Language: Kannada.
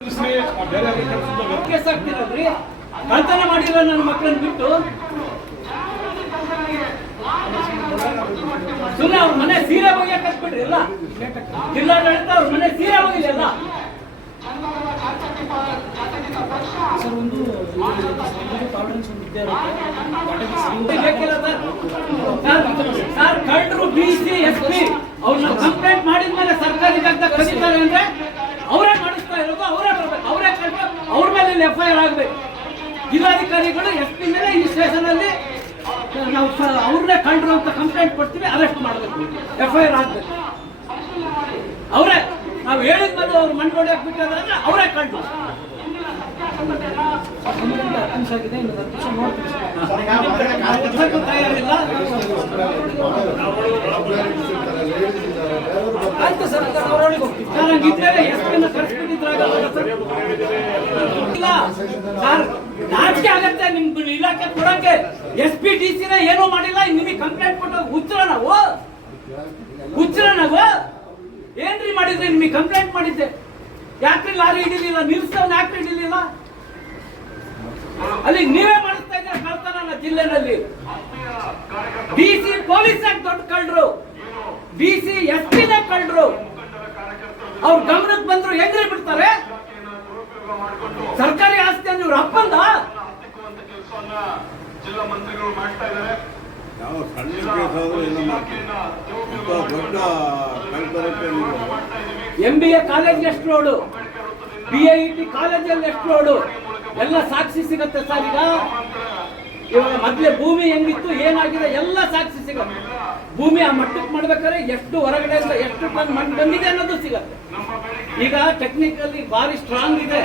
ಕಳ್ತನ ಮಾಡಿರೋ ನನ್ನ ಮಕ್ಕಳನ್ನ ಬಿಟ್ಟು ಸುಮ್ಮನೆ ಅವ್ರ ಮನೆ ಸೀರೆ ಬಗ್ಗೆ ಕಟ್ಬಿಡ್ರಿ ಎಲ್ಲ ಜಿಲ್ಲಾಡಳಿತ ಅವ್ರ ಮನೆ ಸೀರೆ ಹೋಗಿಲ್ಲ ಸರ್ ಕಳ್ಳರು BC SP ಅವ್ರನ್ನ ಕಂಪ್ಲೇಂಟ್ ಮಾಡಿದ್ಮೇಲೆ ಸರ್ಕಾರಿ ಜಾಗದಾಗ ಕರೀತಾರೆ ಅಂದ್ರೆ ಅವರೇ ಮಾಡಿಸ್ತಾ ಇರೋದು, ಅವರೇ ಬರ್ಬೇಕು, ಅವರೇ ಕಳ್ಬೇಕು, ಅವ್ರ ಮೇಲೆ FIR ಆಗ್ಬೇಕು. ಜಿಲ್ಲಾಧಿಕಾರಿಗಳು SP ಮೇಲೆ ಈ ಸ್ಟೇಷನ್ ಅಲ್ಲಿ ನಾವು ಅವ್ರನ್ನೇ ಕಂಡ್ರು ಅಂತ ಕಂಪ್ಲೇಂಟ್ ಕೊಡ್ತೀವಿ, ಅರೆಸ್ಟ್ ಮಾಡಬೇಕು, FIR ಆಗ್ಬೇಕು. ಅವರೇ ನಾವು ಹೇಳಿದ್ಮೇಲೆ ಅವ್ರು ಮಣ್ಣೊಡೆ ಹಾಕ್ಬಿಟ್ಟಾದ್ರೆ ಅವರೇ ಕಂಡ್ರು. ತಯಾರಿಲ್ಲ ಆಯ್ತು ಸರ್, ಅವರೊಳಗೆ ಹೋಗ್ತೀವಿ ಸರ್. ನಾಚಿಕೆ ಆಗತ್ತೆ ನಿಮ್ದು ಇಲಾಖೆ ಕೊಡಕ್ಕೆ. SP DC ಏನೂ ಮಾಡಿಲ್ಲ, ನಿಮಗೆ ಕಂಪ್ಲೇಂಟ್ ಕೊಟ್ಟು ಹುಚ್ಚರ ನಾವು ಏನ್ರಿ ಮಾಡಿದ್ರಿ? ನಿಮಗೆ ಕಂಪ್ಲೇಂಟ್ ಮಾಡಿದ್ದೆ, ಯಾಕ್ರಿ ಲಾರಿ ಹಿಡಿಲಿಲ್ಲ, ನಿಲ್ಸವನ್ನ ಯಾಕ್ರಿ ಹಿಡಿಲಿಲ್ಲ? ಅಲ್ಲಿ ನೀವೇ ಮಾಡಿಸ್ತಾ ಇದ್ದೀರ ಕಳ್ತನ ಜಿಲ್ಲೆನಲ್ಲಿ. DC ಪೊಲೀಸ್ ದೊಡ್ಡ ಕಳ್ಳರು, BC SP ಕಳ್ಳರು. ಅವ್ರ ಗಮನಕ್ಕೆ ಬಂದ್ರು ಹೆಂಗ್ರಿ ಬಿಡ್ತಾರೆ? ಸರ್ಕಾರಿ ಆಸ್ತಿ ಅಂದ್ರೆ ಇವ್ರ ಅಪ್ಪಂದ. ಜಿಲ್ಲಾ ಮಂತ್ರಿಗಳು ಮಾಡ್ತಾ ಇದ್ದಾರೆ. MBA ಕಾಲೇಜ್ ಎಷ್ಟು ರೋಡು, BIT ಕಾಲೇಜಲ್ಲಿ ಎಷ್ಟು ರೋಡು ಎಲ್ಲ ಸಾಕ್ಷಿ ಸಿಗತ್ತೆ ಸರ್. ಇವಾಗ ಮೊದ್ಲೇ ಭೂಮಿ ಹೆಂಗಿತ್ತು, ಏನಾಗಿದೆ ಎಲ್ಲ ಸಾಕ್ಷಿ ಸಿಗತ್ತೆ. ಭೂಮಿ ಆ ಮಟ್ಟಕ್ಕೆ ಮಾಡ್ಬೇಕಾದ್ರೆ ಎಷ್ಟು ಹೊರಗಡೆಯಿಂದ ಎಷ್ಟು ಟನ್ ಮಣ್ಣು ಬಂದಿದೆ ಅನ್ನೋದು ಸಿಗತ್ತೆ. ಈಗ ಟೆಕ್ನಿಕಲಿ ಭಾರಿ ಸ್ಟ್ರಾಂಗ್ ಇದೆ.